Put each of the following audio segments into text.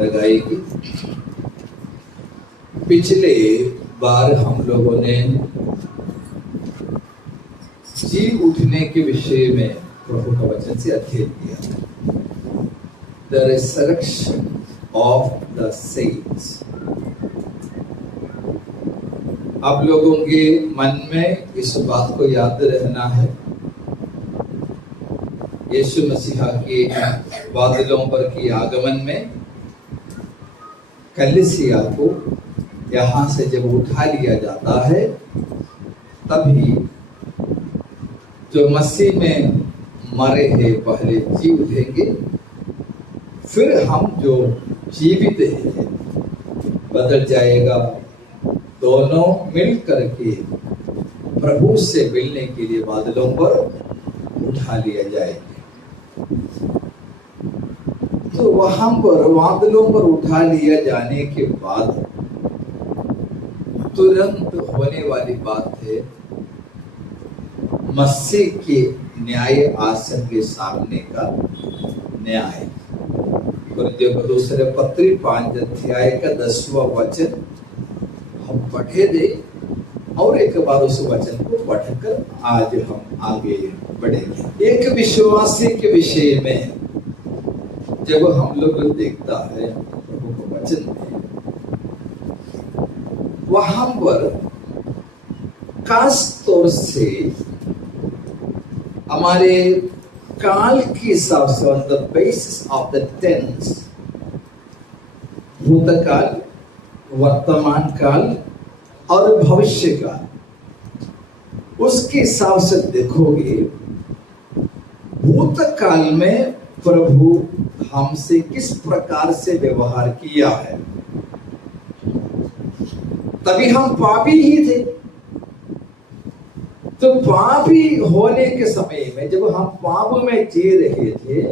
लगाएगी। पिछले बार हम लोगों ने जी उठने के विषय में प्रभु का वचन से अध्ययन किया, the resurrection of the saints. आप लोगों के मन में इस बात को याद रहना है, यीशु मसीहा के बादलों पर की आगमन में कलीसिया को यहाँ से जब उठा लिया जाता है, तभी जो मसीह में मरे हैं पहले जी उठेंगे, फिर हम जो जीवित हैं बदल जाएगा। दोनों मिल करके प्रभु से मिलने के लिए बादलों पर उठा लिया जाएगा। तो वहां पर बादलों पर उठा लिया जाने के बाद तुरंत होने वाली बात है मसीह के न्याय आसन के सामने का न्याय। कुरिन्थियों को दूसरे पत्री 5 अध्याय का 10वां वचन हम पढ़े दे और एक बार उस वचन को पढ़कर आज हम आगे बढ़ेंगे। एक विश्वासी के विषय में जब हम लोग देखता है प्रभु के वचन में, वहां पर खास तौर से हमारे काल के हिसाब से on the basis of the tense, भूतकाल, वर्तमान काल और भविष्य काल, उसके हिसाब से देखोगे भूतकाल में प्रभु हमसे किस प्रकार से व्यवहार किया है। तभी हम पापी ही थे। तो पापी होने के समय में जब हम पाप में जी रहे थे,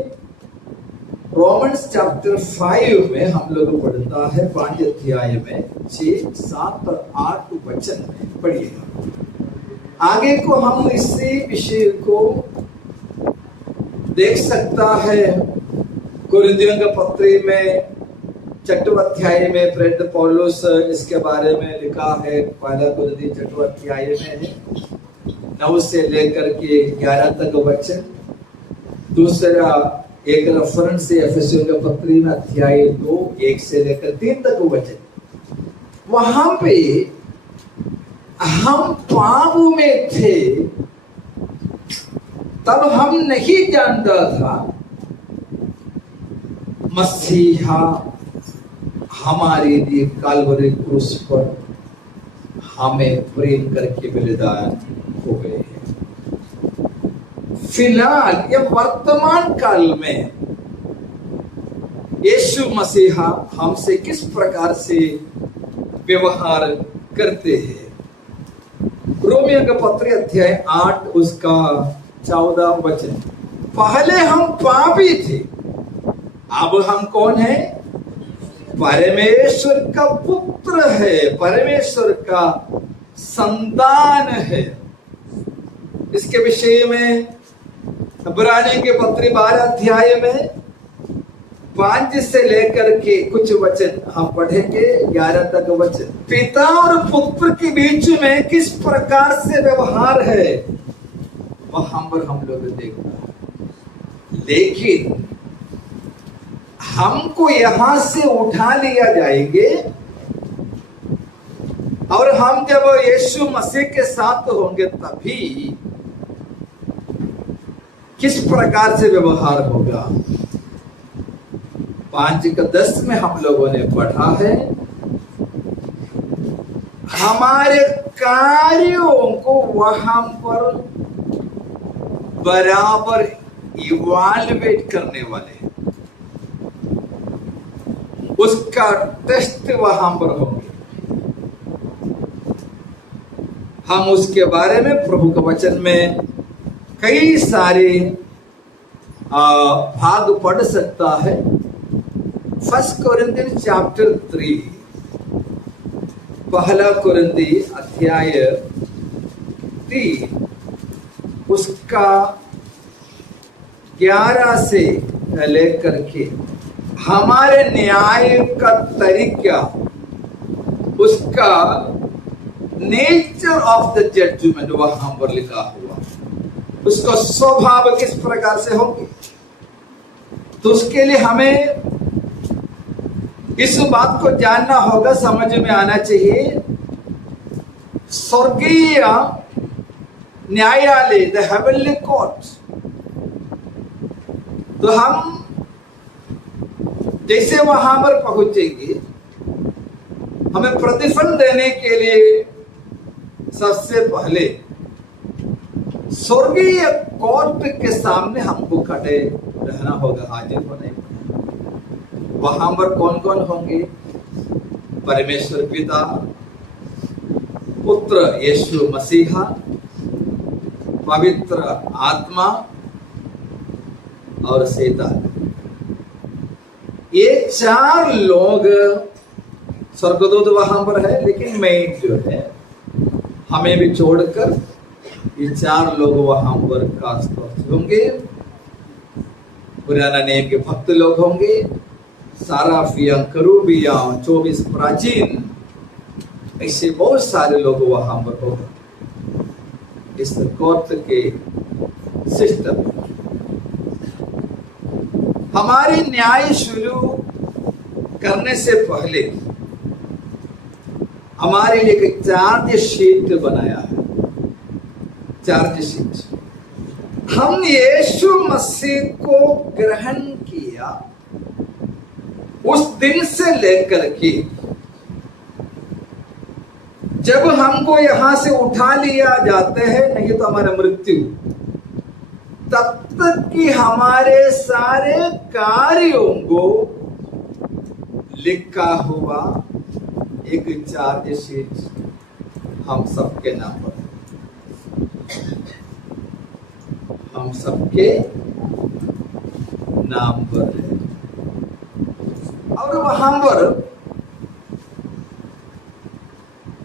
रोमन्स चैप्टर 5 में हम लोग पढ़ता है 5 अध्याय में 6, 7 और 8 वचन में पढ़िएगा। आगे को हम इसी विषय को देख सकता है। कुरिन्थियों के पत्री में 6 अध्याय में प्रेरित पौलुस इसके बारे में लिखा है। पहला कुरिन्थी 6 अध्याय में है 9 से लेकर के 11 तक वचन। दूसरा एक रेफरेंस है एफेसियों के पत्री में अध्याय 2 1 से लेकर 3 तक वचन। वहां पे हम पाप में थे, तब हम नहीं जानता था मसीहा हमारे लिए काल्वरी क्रूस पर हमें प्रेम करके बलिदान हो गए हैं। फिलहाल ये वर्तमान काल में यीशु मसीहा हमसे किस प्रकार से व्यवहार करते हैं। रोमियो का पत्री अध्याय 8 उसका 14 वचन। पहले हम पापी थे, अब हम कौन है? परमेश्वर का पुत्र है, परमेश्वर का संतान है। इसके विषय में इब्रानियों के पत्री 12 अध्याय में 5 से लेकर के कुछ वचन हम पढ़ेंगे 11 तक वचन। पिता और पुत्र के बीच में किस प्रकार से व्यवहार है वहां पर हम लोग देखना है। लेकिन हमको यहां से उठा लिया जाएंगे और हम जब यीशु मसीह के साथ होंगे, तभी किस प्रकार से व्यवहार होगा। 5:10 में हम लोगों ने पढ़ा है, हमारे कार्यों को वहां पर बराबर इवाल्युएट करने वाले, उसका टेस्ट वहां पर होंगे। हम उसके बारे में प्रभु के वचन में कई सारे भाग पढ़ सकता है। 1 कोरिन्थियंस चैप्टर 3, पहला कुरिन्थी अध्याय 3 उसका 11 से लेकर के हमारे न्याय का तरीका, उसका नेचर ऑफ द जजमेंट वहां पर लिखा हुआ, उसका स्वभाव किस प्रकार से होगी। तो उसके लिए हमें इस बात को जानना होगा, समझ में आना चाहिए। स्वर्गीय न्यायालय, द हेवनली कोर्ट, तो हम जैसे वहां पर पहुंचेंगे, हमें प्रतिफल देने के लिए सबसे पहले स्वर्गीय कोर्ट के सामने हमको खड़े रहना होगा, हाजिर होने। वहां पर कौन कौन होंगे? परमेश्वर पिता, पुत्र यीशु मसीहा, पवित्र आत्मा और शैतान। ये चार लोग, स्वर्गदूत वहां पर है, लेकिन मैं जो है हमें भी छोड़कर ये चार लोग वहां पर खास तौर से होंगे। पुराना नियम के भक्त लोग होंगे, साराफिया, करूबिया, 24 प्राचीन, ऐसे बहुत सारे लोग वहां पर होंगे इस कोर्ट के सिस्टम। हमारी न्याय शुरू करने से पहले हमारे लिए एक चार्ज शीट बनाया है। चार्ज शीट, हम यीशु मसीह को ग्रहण किया उस दिन से लेकर के जब हमको यहां से उठा लिया जाते हैं, नहीं तो हमारा मृत्यु, तब तक कि हमारे सारे कार्यों को लिखा हुआ एक चार्ज शीट हम सबके नाम पर, हम सबके नाम पर है। और वहां पर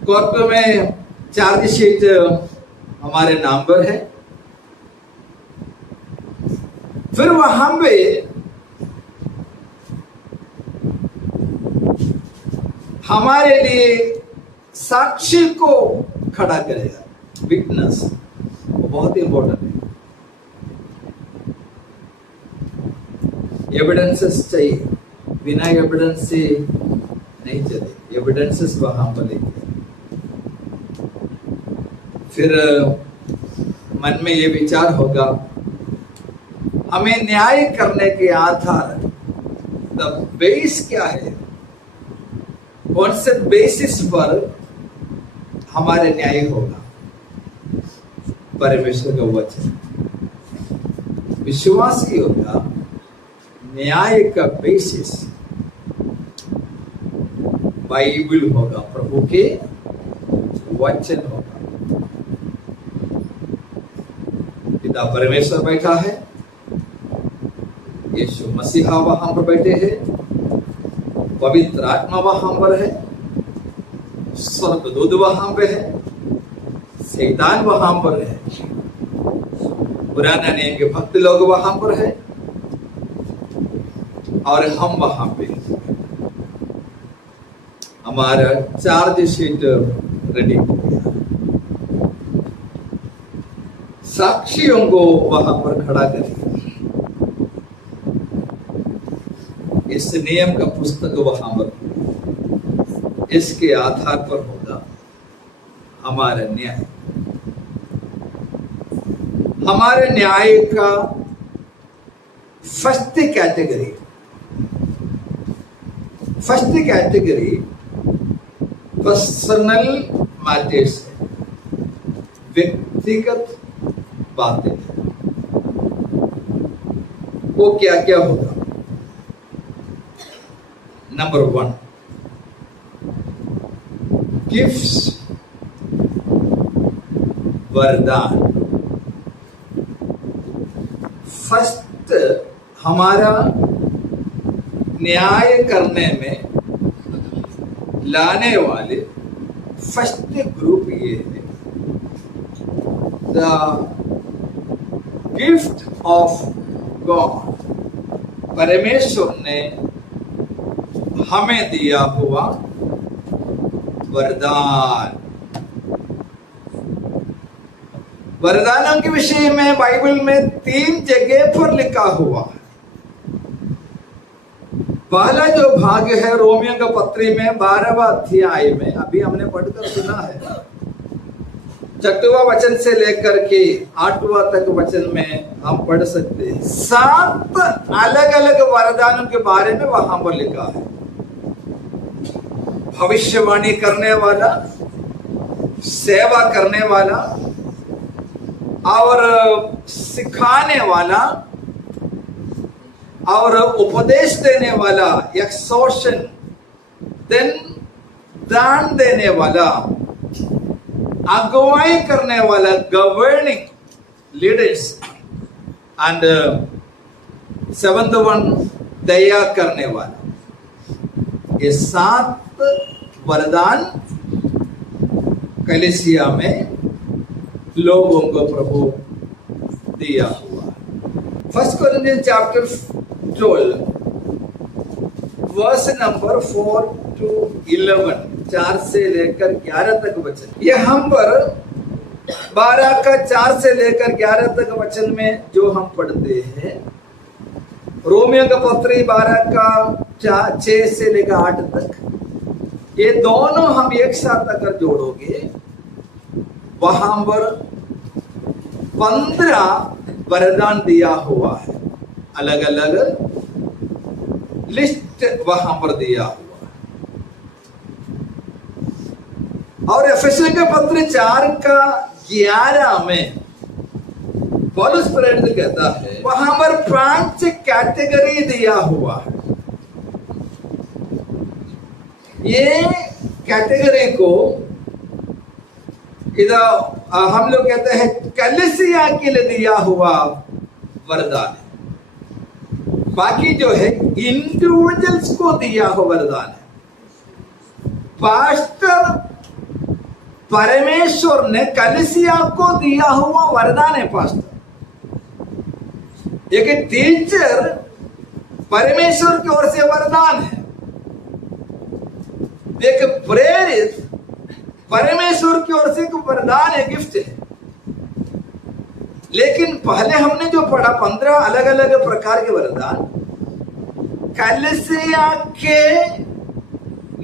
कोर्ट में चार्ज शीट हमारे नाम पर है। फिर वहां पे हमारे लिए साक्षी को खड़ा करेगा, विटनेस, वो बहुत इंपॉर्टेंट है। एविडेंसेस चाहिए, बिना एविडेंस से नहीं चले, एविडेंसेस वहां पर लेके। फिर मन में ये विचार होगा, हमें न्याय करने के आधार, द बेस क्या है, कौन से बेसिस पर हमारे न्याय होगा। परमेश्वर का वचन, विश्वास ही होगा। न्याय का बेसिस बाइबल होगा, प्रभु के वचन होगा। पिता परमेश्वर बैठा है, यीशु मसीहा वहां पर बैठे हैं, पवित्र आत्मा वहां पर है, स्वर्गदूत वहां पे है, शैतान वहां पर है, पुराना नियम के भक्त लोग वहां पर है, और हम वहां पे। हमारा चार्ज शीट रेडी हो गया, साक्षियों को वहां पर खड़ा करेंगे। इस नियम का पुस्तक वहां पर, इसके आधार पर होगा हमारा न्याय। हमारे न्याय का फर्स्ट कैटेगरी पर्सनल मैटर्स है, व्यक्तिगत बातें। वो क्या क्या होगा? नंबर 1, गिफ्ट्स, वरदान। फर्स्ट, हमारा न्याय करने में लाने वाले फर्स्ट ग्रुप ये है, द गिफ्ट ऑफ गॉड। परमेश्वर ने हमें दिया हुआ वरदान। वरदानों के विषय में बाइबल में 3 जगह पर लिखा हुआ है। पहला जो भाग है रोमियो का पत्री में 12वां अध्याय में, अभी हमने पढ़कर सुना है, 6वां वचन से लेकर के 8वां तक वचन में हम पढ़ सकते हैं। 7 अलग अलग वरदानों के बारे में वहां पर लिखा है। भविष्यवाणी करने वाला, सेवा करने वाला और सिखाने वाला और उपदेश देने वाला, एक्सोर्शन, देन दान देने वाला, अगुवाई करने वाला, governing leaders, and 7th one दया करने वाला। ये 7 वरदान कलीसिया में लोगों को प्रभु दिया हुआ। 1 Corinthians chapter 12 verse number 4 to 11, 4 से लेकर 11 तक वचन। यह हम पर 12 का 4 से लेकर 11 तक वचन में जो हम पढ़ते हैं, रोमियो का पत्री 12 का 6 से लेकर 8 तक, ये दोनों हम एक साथ अगर जोड़ोगे वहां पर 15 वरदान दिया हुआ है। अलग अलग लिस्ट वहां पर दिया हुआ है। और एफेसियों के पत्र 4 का 11 में पौलुस प्रेरित कहता है, वहां पर 5 कैटेगरी दिया हुआ है। ये कैटेगरी को इधर हम लोग कहते हैं कलीसिया के लिए दिया हुआ वरदान है। बाकी जो है इंडिविजुअल्स को दिया हुआ वरदान है। पास्टर परमेश्वर ने कलीसिया को दिया हुआ वरदान है। पास्टर एक टीचर परमेश्वर की ओर से वरदान है। एक प्रेरित परमेश्वर की ओर से वरदान है, गिफ्ट है। लेकिन पहले हमने जो पढ़ा 15 अलग अलग प्रकार के वरदान कलीसिया के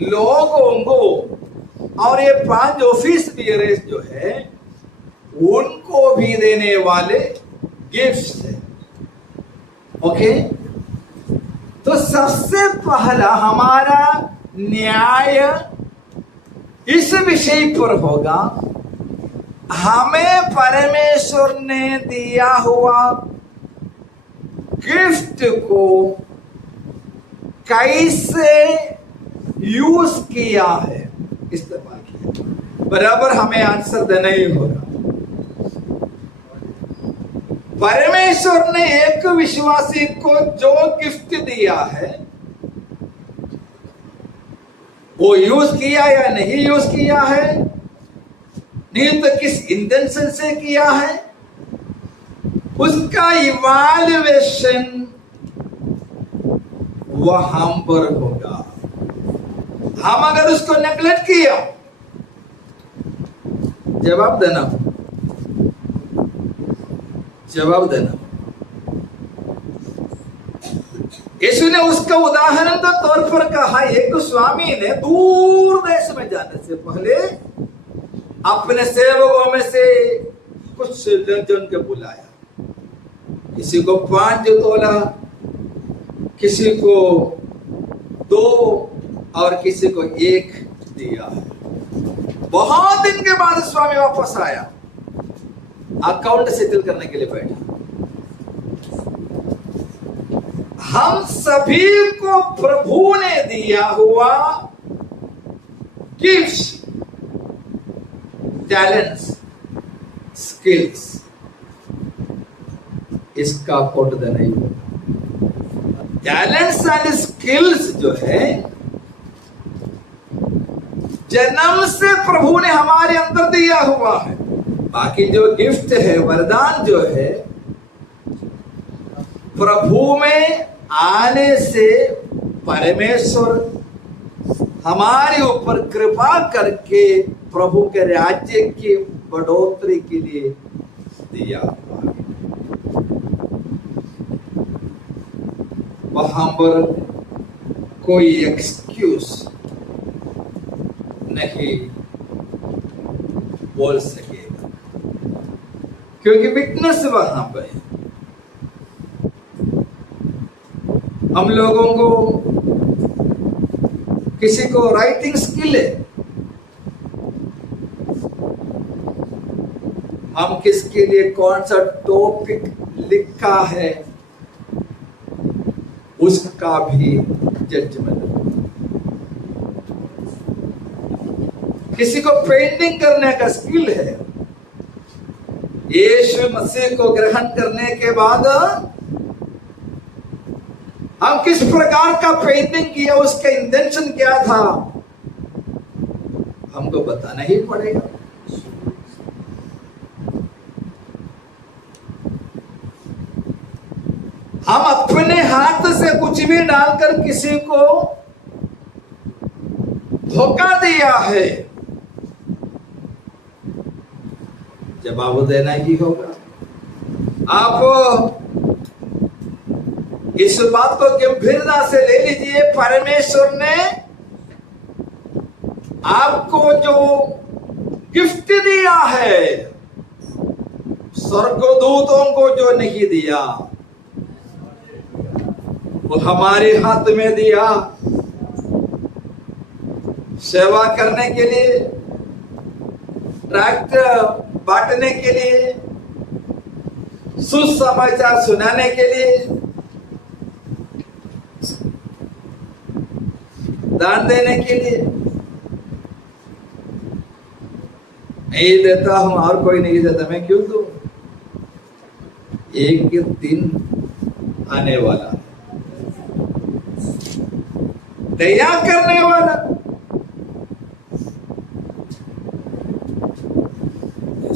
लोगों को, और ये 5 ऑफिस बियरर्स जो है उनको भी देने वाले गिफ्ट्स है। ओके, तो सबसे पहला हमारा न्याय इस विषय पर होगा, हमें परमेश्वर ने दिया हुआ गिफ्ट को कैसे यूज किया है, इस्तेमाल किया। बराबर हमें आंसर देना ही होगा। परमेश्वर ने एक विश्वासी को जो गिफ्ट दिया है वो यूज किया या नहीं यूज किया है, नहीं तो किस इंटेंशन से किया है, उसका इवैल्यूएशन वहां पर होगा। हम अगर उसको नेग्लेक्ट किया, जवाब देना, जवाब देना। यीशु ने उसका उदाहरण के तौर पर कहा, एक स्वामी ने दूर देश में जाने से पहले अपने सेवकों में से कुछ जन के बुलाया। किसी को 5 तोला, किसी को 2 और किसी को 1 दिया। बहुत दिन के बाद स्वामी वापस आया, अकाउंट सेटल करने के लिए बैठा। हम सभी को प्रभु ने दिया हुआ गिफ्ट्स, टैलेंट्स, स्किल्स, इसका अकाउंट देना ही होगा। टैलेंट्स एंड स्किल्स जो है जन्म से प्रभु ने हमारे अंदर दिया हुआ है। बाकी जो गिफ्ट है, वरदान जो है, प्रभु में आने से परमेश्वर हमारे ऊपर कृपा करके प्रभु के राज्य की बढ़ोतरी के लिए दिया। वहां पर कोई एक्सक्यूज नहीं बोल सकेगा, क्योंकि विटनेस वहां पर है। हम लोगों को किसी को राइटिंग स्किल है, हम किसके लिए कौन सा टॉपिक लिखा है उसका भी जजमेंट। किसी को पेंटिंग करने का स्किल है, यीशु मसीह को ग्रहण करने के बाद हम किस प्रकार का पेंटिंग किया, उसका इंटेंशन क्या था, हमको बताना ही पड़ेगा। हम अपने हाथ से कुछ भी डालकर किसी को धोखा दिया है, जवाब देना ही होगा। आप इस बात को गंभीरता से ले लीजिए। परमेश्वर ने आपको जो गिफ्ट दिया है, स्वर्गदूतों को जो नहीं दिया, वो हमारे हाथ में दिया। सेवा करने के लिए, ट्रैक्ट बांटने के लिए, सुसमाचार सुनाने के लिए, दान देने के लिए। नहीं देता हूं और कोई नहीं देता, मैं क्यों दूं? एक दिन आने वाला, दया करने वाला,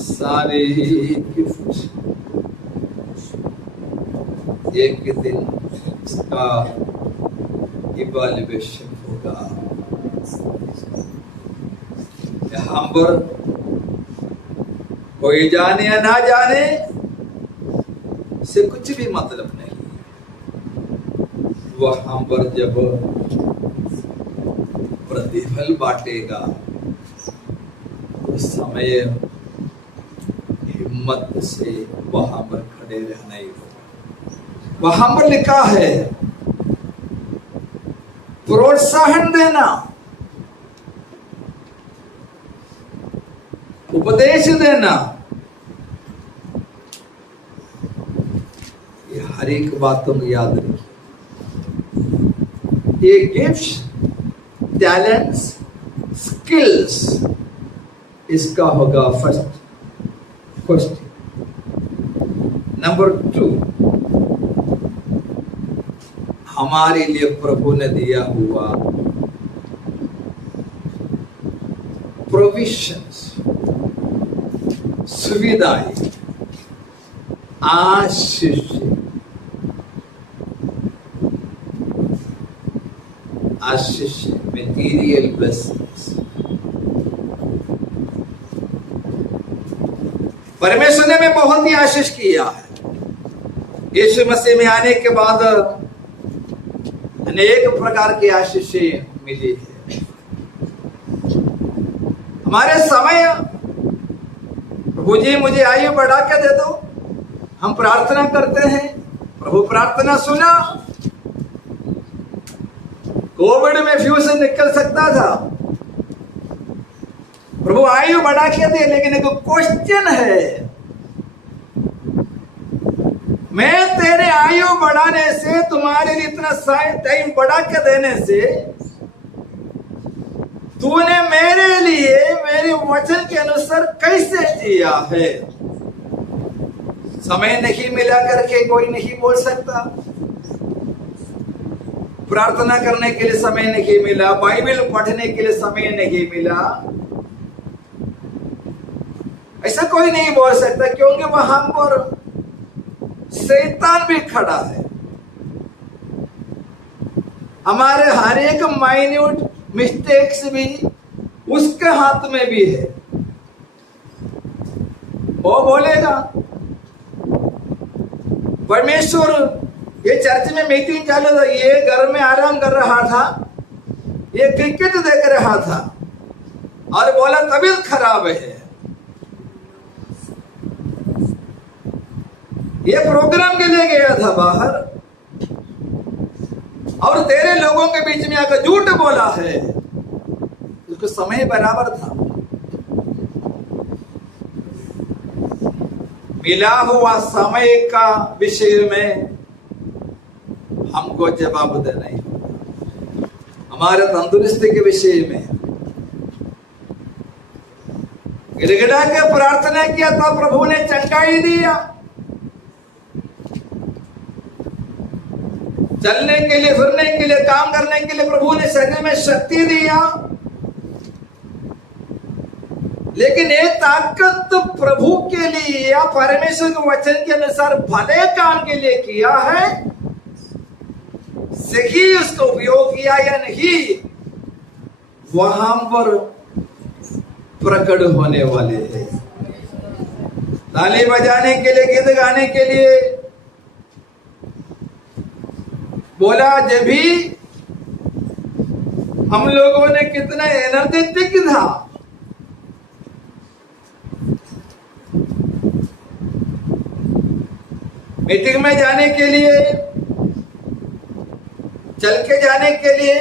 सारे गिफ्ट एक दिन इसका इवैल्यूएशन होगा। हम पर कोई जाने या ना जाने से कुछ भी मतलब नहीं। वह हम पर जब प्रतिफल बांटेगा उस समय हिम्मत से वहां पर खड़े रहना ही होगा। वहां पर लिखा है प्रोत्साहन देना, उपदेश देना। ये हर एक बात तुम याद रखिए। ये गिफ्ट्स, टैलेंट्स, स्किल्स, इसका होगा फर्स्ट क्वेश्चन। नंबर 2, हमारे लिए प्रभु ने दिया हुआ प्रोविजंस, सुविधाएं, आशीष, मटेरियल ब्लेसिंग्स। परमेश्वर ने हमें बहुत ही आशीष किया है। यीशु मसीह में आने के बाद अनेक प्रकार की आशीषें मिली है। हमारे समय प्रभु जी मुझे आयु बढ़ा के दे दो, हम प्रार्थना करते हैं, प्रभु प्रार्थना सुना। कोविड में फ्यूजन निकल सकता था, प्रभु आयु बढ़ा के दे। लेकिन एक क्वेश्चन है, मैं तेरे आयु बढ़ाने से, तुम्हारे लिए इतना टाइम बढ़ा के देने से, तूने मेरे लिए मेरे वचन के अनुसार कैसे जिया है? समय नहीं मिला करके कोई नहीं बोल सकता। प्रार्थना करने के लिए समय नहीं मिला, बाइबल पढ़ने के लिए समय नहीं मिला, ऐसा कोई नहीं बोल सकता, क्योंकि वहां पर शैतान भी खड़ा है। हमारे हर एक माइन्यूट मिस्टेक्स भी उसके हाथ में भी है। वो बोलेगा परमेश्वर, ये चर्च में मीटिंग चालू था, ये घर में आराम कर रहा था, ये क्रिकेट देख रहा था और बोला तबीयत खराब है, ये प्रोग्राम के लिए गया था बाहर और तेरे लोगों के बीच में आकर झूठ बोला है। उसको समय बराबर था। मिला हुआ समय का विषय में हमको जवाब देना ही होगा। हमारे तंदुरुस्ती के विषय में गिड़गिड़ा के प्रार्थना किया था, प्रभु ने चंगाई दिया। चलने के लिए, फिरने के लिए, काम करने के लिए प्रभु ने शरीर में शक्ति दिया। लेकिन ये ताकत प्रभु के लिए या परमेश्वर के वचन के अनुसार भले काम के लिए किया है, सही उसका उपयोग किया या नहीं, वहां पर प्रकट होने वाले हैं। ताली बजाने के लिए, गीत गाने के लिए बोला, जब भी हम लोगों ने कितना एनर्जेटिक था। मीटिंग में जाने के लिए, चल के जाने के लिए,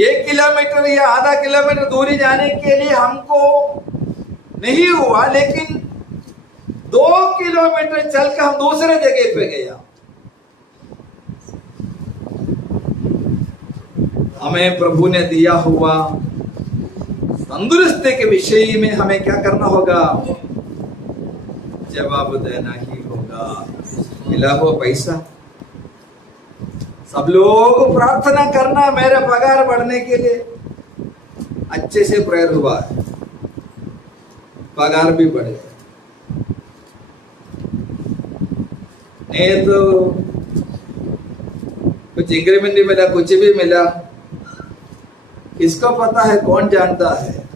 1 किलोमीटर या आधा किलोमीटर दूरी जाने के लिए हमको नहीं हुआ, लेकिन 2 किलोमीटर चल के हम दूसरे जगह पे गया। हमें प्रभु ने दिया हुआ तंदुरुस्ती के विषय में हमें क्या करना होगा? जवाब देना ही होगा। मिला हुआ पैसा, सब लोग प्रार्थना करना मेरा पगार बढ़ने के लिए। अच्छे से प्रेयर हुआ है, पगार भी बढ़े, नहीं तो कुछ इंक्रीमेंट भी मिला, कुछ भी मिला, इसको पता है, कौन जानता है।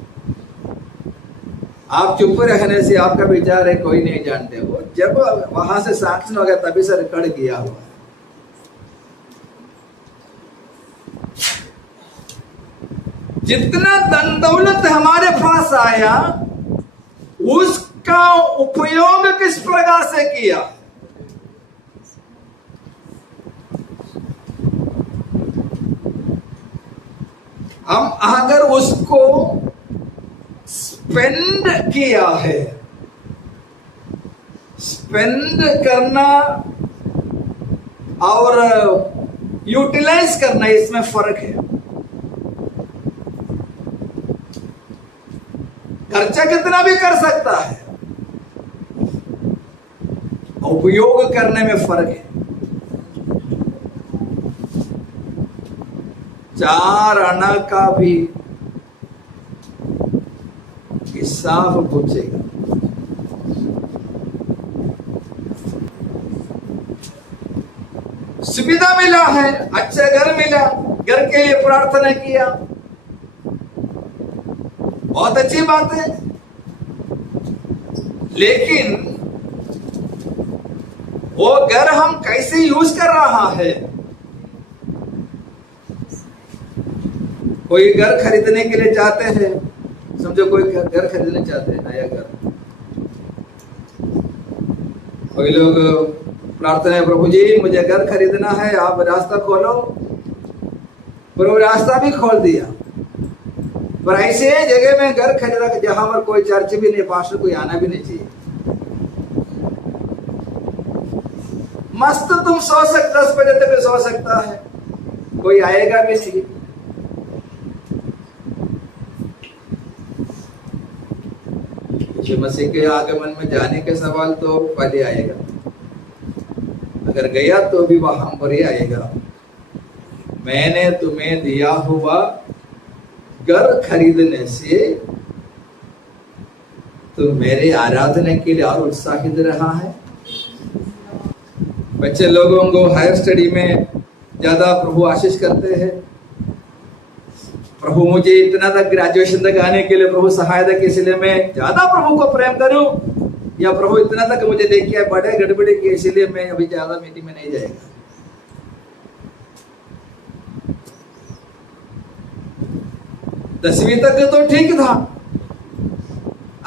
आप चुप रहने से आपका विचार है, कोई नहीं जानते। वो जब वहां से सैंक्शन हो गया तभी से रिकॉर्ड किया हुआ है। जितना धन दौलत हमारे पास आया, उसका उपयोग किस प्रकार से किया? हम अगर उसको स्पेंड किया है, स्पेंड करना और यूटिलाइज करना, इसमें फर्क है। खर्चा कितना भी कर सकता है, उपयोग करने में फर्क है। 4 आना का भी हिसाब पूछेगा। सुविधा मिला है, अच्छा घर मिला, घर के लिए प्रार्थना किया, बहुत अच्छी बात है। लेकिन वो घर हम कैसे यूज कर रहा है? कोई घर खरीदने के लिए चाहते हैं, समझो कोई घर खरीदने चाहते हैं, नया घर। कोई लोग प्रार्थना है, प्रभु जी मुझे घर खरीदना है, आप रास्ता खोलो। पर वो रास्ता भी खोल दिया। पर ऐसे जगह में घर खरीदा जहां पर कोई चर्च भी नहीं, पास्टर कोई आना भी नहीं चाहिए। मस्त तुम सो सकते, 10 बजे तक सो सकता है, कोई आएगा भी नहीं। यीशु मसीह के आगमन में जाने के सवाल तो पहले आएगा, अगर गया तो भी वहां पर ही आएगा। मैंने तुम्हें दिया हुआ घर खरीदने से तुम मेरे आराधना के लिए और उत्साहित रहा है। बच्चे लोगों को हायर स्टडी में ज्यादा प्रभु आशीष करते हैं, प्रभु मुझे इतना तक ग्रेजुएशन तक आने के लिए प्रभु सहायता के, इसलिए मैं ज्यादा प्रभु को प्रेम करूं, या प्रभु इतना तक मुझे लेके आए बड़े गड़बड़ी के, इसलिए मैं अभी ज्यादा मीटिंग में नहीं जाएगा। दसवीं तक तो ठीक था,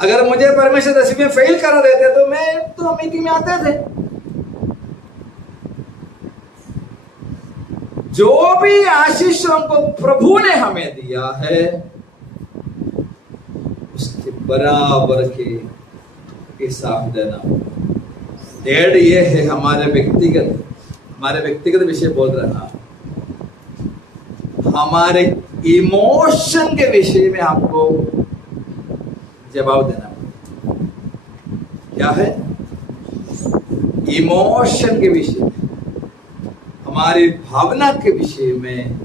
अगर मुझे परमेश्वर 10वीं में फेल करा देते तो मैं तो मीटिंग में आते थे। जो भी आशीषों को प्रभु ने हमें दिया है उसके बराबर के हिसाब देना। डेढ़ ये है हमारे व्यक्तिगत विषय बोल रहा, हमारे इमोशन के विषय में आपको जवाब देना। क्या है? इमोशन के विषय में, हमारी भावना के विषय में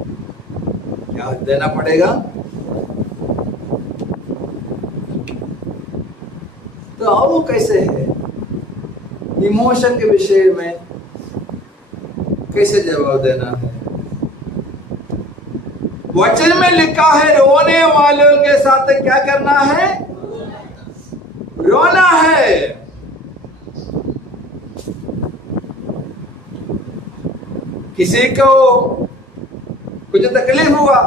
क्या देना पड़ेगा। तो आओ कैसे है, इमोशन के विषय में कैसे जवाब देना है। वचन में लिखा है रोने वालों के साथ क्या करना है? रोना है। किसी को कुछ तकलीफ हुआ,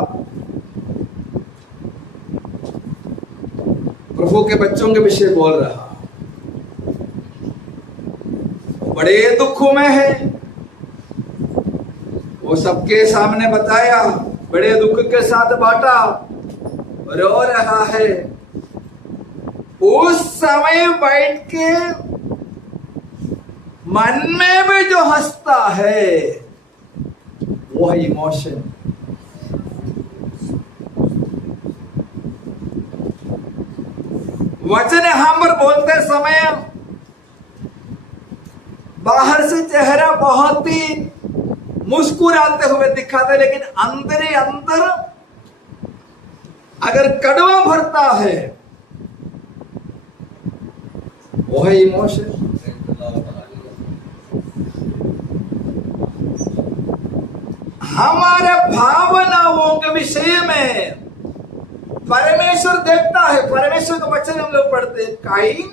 प्रभु के बच्चों के विषय बोल रहा, बड़े दुखों में है, वो सबके सामने बताया, बड़े दुख के साथ बांटा, रो रहा है। उस समय बैठ के मन में भी जो हंसता है वो है इमोशन। वचन हम पर बोलते समय बाहर से चेहरा बहुत ही मुस्कुराते हुए दिखाते, लेकिन अंदर ही अंदर अगर कड़वा भरता है वो है इमोशन। हमारे भावनाओं के विषय में परमेश्वर देखता है। परमेश्वर का वचन हम लोग पढ़ते हैं, काइन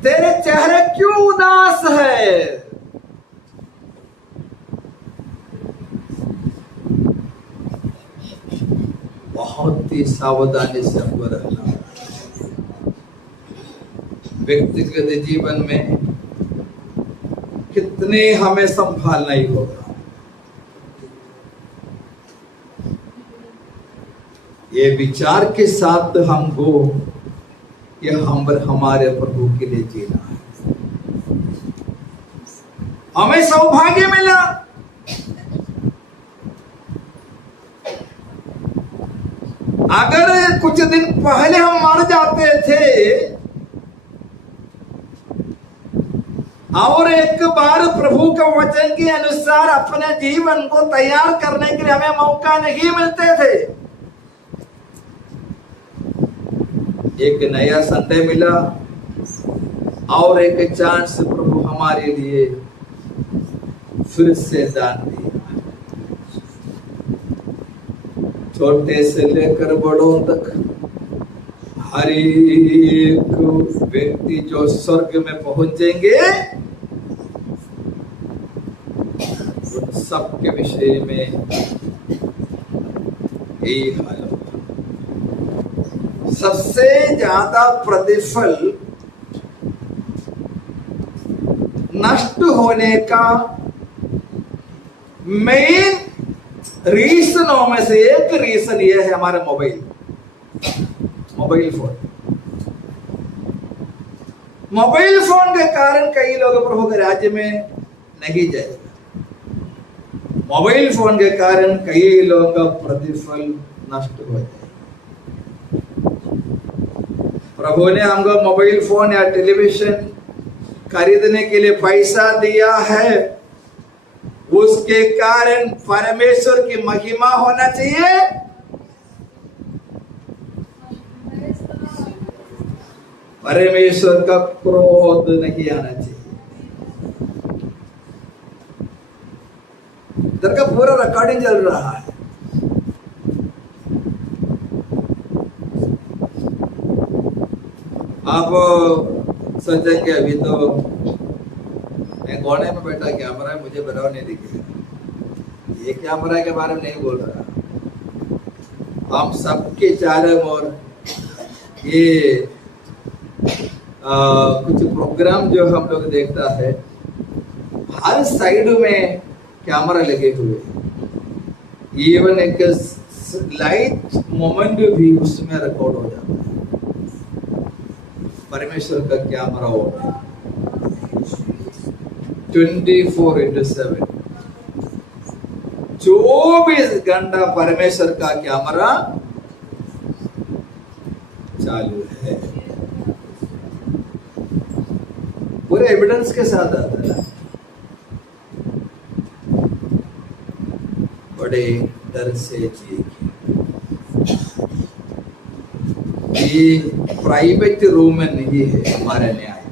तेरे चेहरे क्यों उदास है? बहुत ही सावधानी से हमको रहना। व्यक्तिगत जीवन में कितने हमें संभालना ही होगा। ये विचार के साथ हमको ये हमारे प्रभु के लिए जीना है। हमें सौभाग्य मिला, अगर कुछ दिन पहले हम मर जाते थे और एक बार प्रभु के वचन के अनुसार अपने जीवन को तैयार करने के लिए हमें मौका नहीं मिलते थे। एक नया संडे मिला और एक चांस प्रभु हमारे लिए फिर से दान दिया। छोटे से लेकर बड़ों तक हर एक व्यक्ति जो स्वर्ग में पहुंचेंगे उन सबके विषय में यही हाल होगा। सबसे ज्यादा प्रतिफल नष्ट होने का मेन रीजनों में से एक रीजन ये है हमारा मोबाइल फोन। मोबाइल फोन के कारण कई लोग प्रभु के राज्य में नहीं जाएगा। मोबाइल फोन के कारण कई लोगों का प्रतिफल नष्ट हो जाएगा। प्रभु ने हमको मोबाइल फोन या टेलीविजन खरीदने के लिए पैसा दिया है, उसके कारण परमेश्वर की महिमा होना चाहिए। परमेश्वर का क्रोध नहीं आना चाहिए। इधर का पूरा रिकॉर्डिंग चल रहा है। आप सोचेंगे अभी तो मैं कोने में बैठा कैमरा है, मुझे बराबर नहीं दिखेगा, ये कैमरा के बारे में नहीं बोल रहा। हम सबके चारों ओर ये कुछ प्रोग्राम जो हम लोग देखता है, हर साइड में कैमरा लगे हुए, इवन एक लाइट मोमेंट भी उसमें रिकॉर्ड हो जाता है। परमेश्वर का कैमरा होता है 24/7, 24 घंटा परमेश्वर का कैमरा चालू है, पूरे एविडेंस के साथ आता है। बड़े डर से जिए, ये प्राइवेट रूम में नहीं है हमारे न्याय।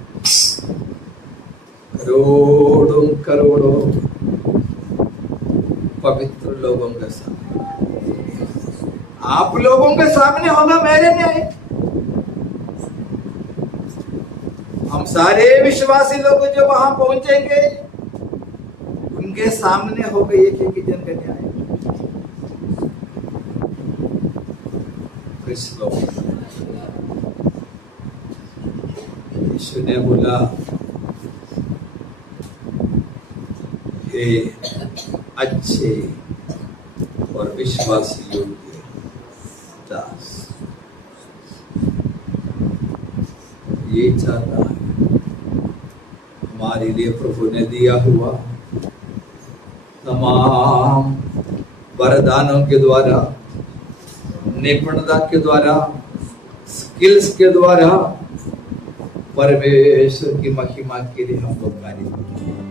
करोड़ों करोड़ों पवित्र लोगों के सामने, आप लोगों के सामने होगा मेरे न्याय। हम सारे विश्वासी लोग जो वहां पहुंचेंगे, उनके सामने होगा एक एक जन का न्याय। यीशु ने बोला, हे अच्छे और विश्वासी योग्य दास, ये चाहता है हमारे लिए प्रभु ने दिया हुआ तमाम वरदानों के द्वारा, निपुणता के द्वारा, स्किल्स के द्वारा परमेश्वर की महिमा के लिए हम लोग कार्य करें।